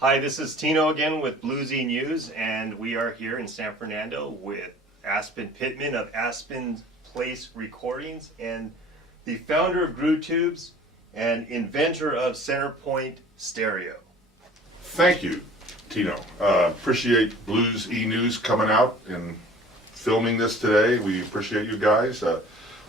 Hi, this is Tino again with Bluesy News, and we are here in San Fernando with Aspen Pittman of Aspen Place Recordings and the founder of Groove Tubes and inventor of Centerpoint Stereo. Thank you, Tino. Appreciate Blues E-News coming out and filming this today. We appreciate you guys.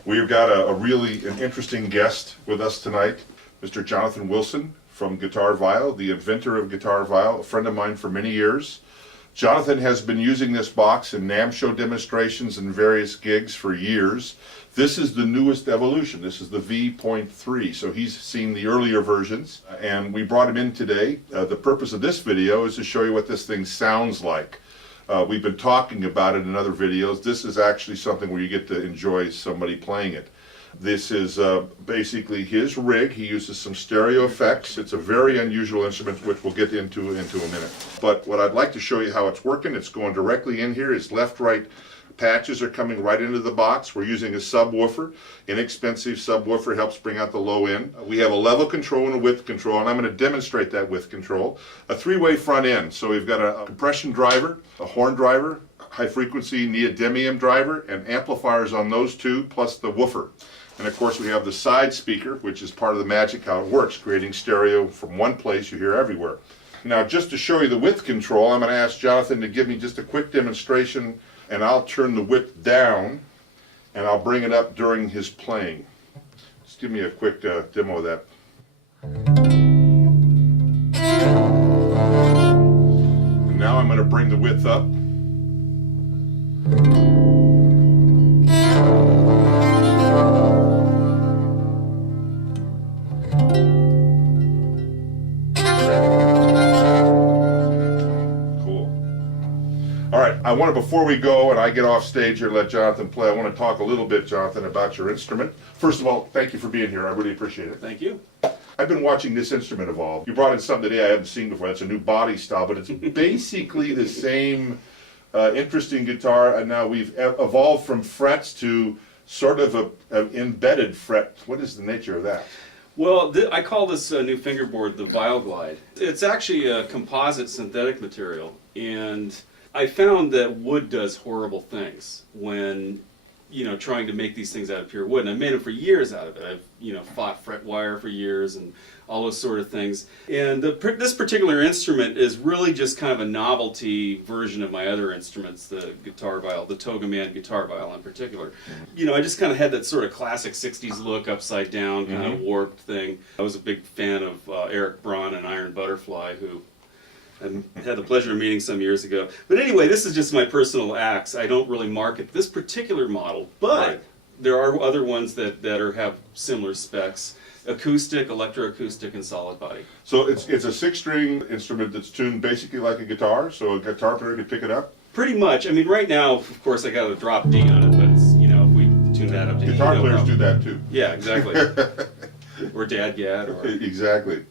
We've got an interesting guest with us tonight, Mr. Jonathan Wilson from Guitar-Viol, the inventor of Guitar-Viol, a friend of mine for many years. Jonathan has been using this box in NAMM show demonstrations and various gigs for years. This is the newest evolution. This is the V.3, so he's seen the earlier versions, and we brought him in today. The purpose of this video is to show you what this thing sounds like. We've been talking about it in other videos. This is actually something where you get to enjoy somebody playing it. This is basically his rig. He uses some stereo effects. It's a very unusual instrument, which we'll get into a minute. But what I'd like to show you how it's working, it's going directly in here. His left-right patches are coming right into the box. We're using a subwoofer. Inexpensive subwoofer, helps bring out the low end. We have a level control and a width control, and I'm going to demonstrate that width control. A three-way front end. So we've got a compression driver, a horn driver, high-frequency neodymium driver, and amplifiers on those two, plus the woofer. And of course we have the side speaker, which is part of the magic how it works, creating stereo from one place you hear everywhere. Now just to show you the width control, I'm going to ask Jonathan to give me just a quick demonstration, and I'll turn the width down and I'll bring it up during his playing. Just give me a quick demo of that. And now I'm going to bring the width up. I want to, before we go and I get off stage here, let Jonathan play, I want to talk a little bit, Jonathan, about your instrument. First of all, thank you for being here. I really appreciate it. Thank you. I've been watching this instrument evolve. You brought in something today I haven't seen before. It's a new body style, but it's basically the same interesting guitar, and now we've evolved from frets to sort of an embedded fret. What is the nature of that? Well, I call this new fingerboard the Viol Glide. It's actually a composite synthetic material, and I found that wood does horrible things when, trying to make these things out of pure wood. And I made them for years out of it. I've, fought fret wire for years and all those sort of things. And this particular instrument is really just kind of a novelty version of my other instruments, the guitar-viol, the Toga Man guitar-viol in particular. I just kind of had that sort of classic 60s look, upside down, kind of warped thing. I was a big fan of Eric Braun and Iron Butterfly, who I had the pleasure of meeting some years ago. But anyway, this is just my personal axe. I don't really market this particular model, but there are other ones that have similar specs. Acoustic, electroacoustic, and solid body. So it's a 6-string instrument that's tuned basically like a guitar, so a guitar player could pick it up? Pretty much. I mean, right now, of course, I got a drop D on it, but it's, if we tune that up to E, guitar players do that too. Yeah, exactly. Or Dad-Gad. Or... Exactly.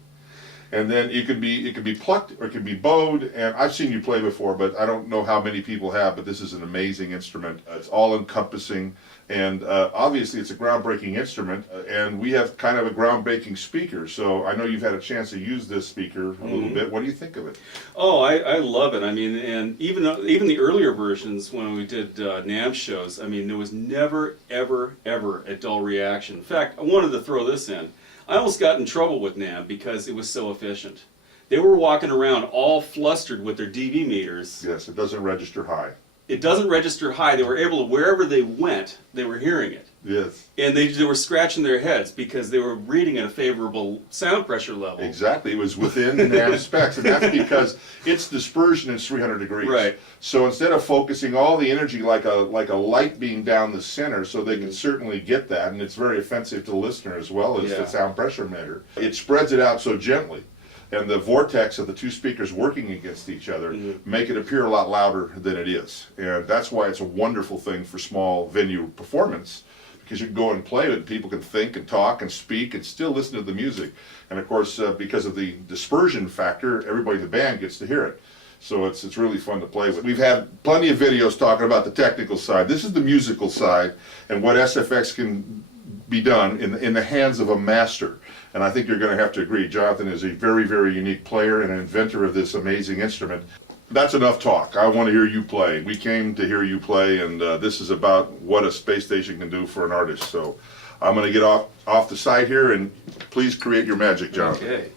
And then it can be plucked or it can be bowed, and I've seen you play before, but I don't know how many people have, but this is an amazing instrument. It's all-encompassing, and obviously it's a groundbreaking instrument, and we have kind of a groundbreaking speaker, so I know you've had a chance to use this speaker a little bit. What do you think of it? Oh, I love it. I mean, and even the earlier versions when we did NAMM shows, I mean, there was never, ever, ever a dull reaction. In fact, I wanted to throw this in. I almost got in trouble with NAMM because it was so efficient. They were walking around all flustered with their dB meters. Yes, it doesn't register high. It doesn't register high. They were able to, wherever they went, they were hearing it. Yes. And they were scratching their heads because they were reading at a favorable sound pressure level. Exactly. It was within the NAMM specs, and that's because its dispersion is 300 degrees. Right. So instead of focusing all the energy like a light beam down the center, so they can certainly get that, and it's very offensive to the listener as well as the sound pressure meter, it spreads it out so gently. And the vortex of the two speakers working against each other make it appear a lot louder than it is. And that's why it's a wonderful thing for small venue performance, because you can go and play it and people can think and talk and speak and still listen to the music. And of course, because of the dispersion factor, everybody in the band gets to hear it. So it's really fun to play with. We've had plenty of videos talking about the technical side. This is the musical side and what SFX can be done in the hands of a master. And I think you're going to have to agree, Jonathan is a very, very unique player and an inventor of this amazing instrument. That's enough talk. I want to hear you play. We came to hear you play, and this is about what a space station can do for an artist. So I'm going to get off the side here, and please create your magic, Jonathan. Okay.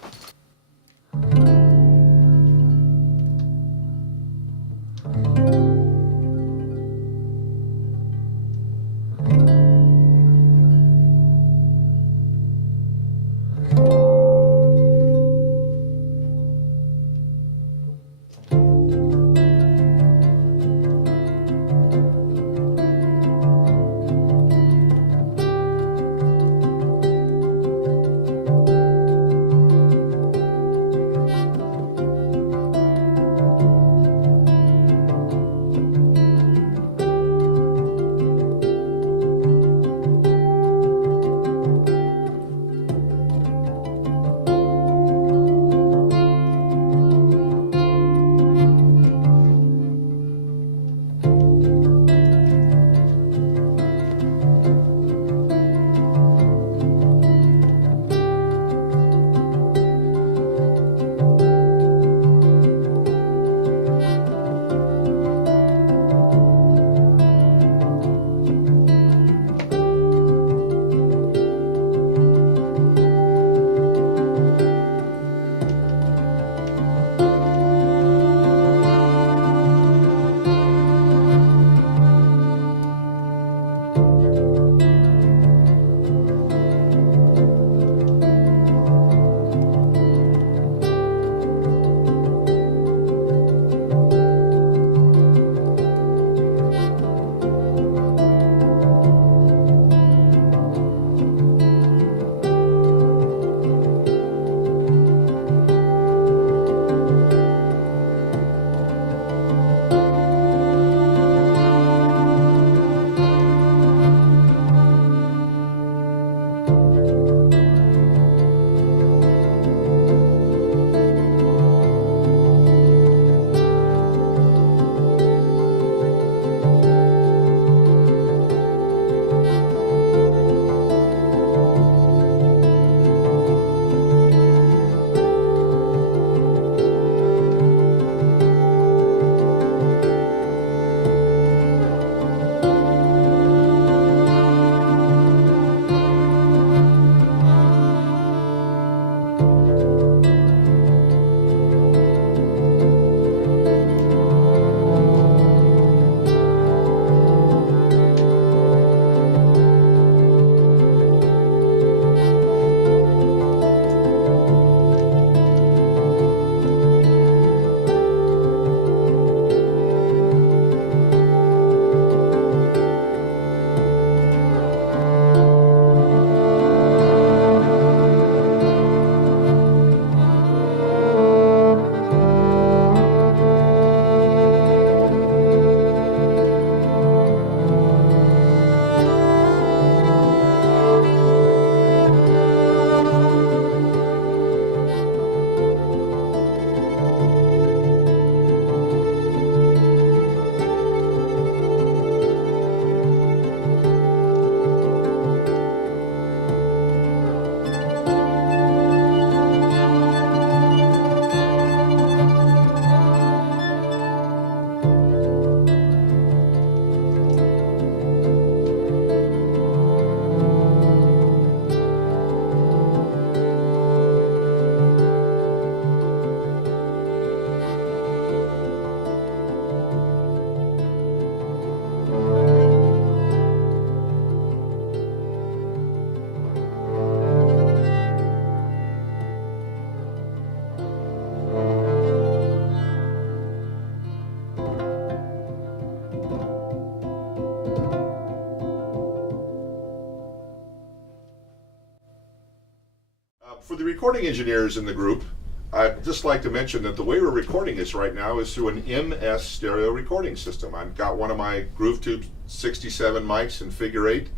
For the recording engineers in the group, I'd just like to mention that the way we're recording this right now is through an MS stereo recording system. I've got one of my Groove Tube 67 mics in figure 8.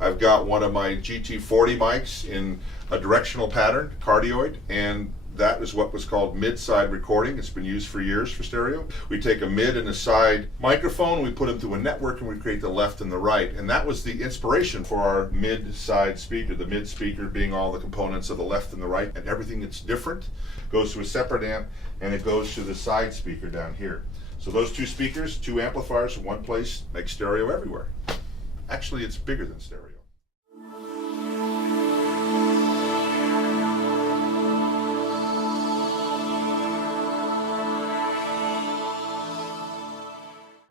I've got one of my GT40 mics in a directional pattern, cardioid, and That is what was called mid-side recording. It's been used for years for stereo. We take a mid and a side microphone, we put them through a network, and we create the left and the right. And that was the inspiration for our mid-side speaker, the mid speaker being all the components of the left and the right, and everything that's different goes to a separate amp, and it goes to the side speaker down here. So those two speakers, two amplifiers in one place, make stereo everywhere. Actually, it's bigger than stereo.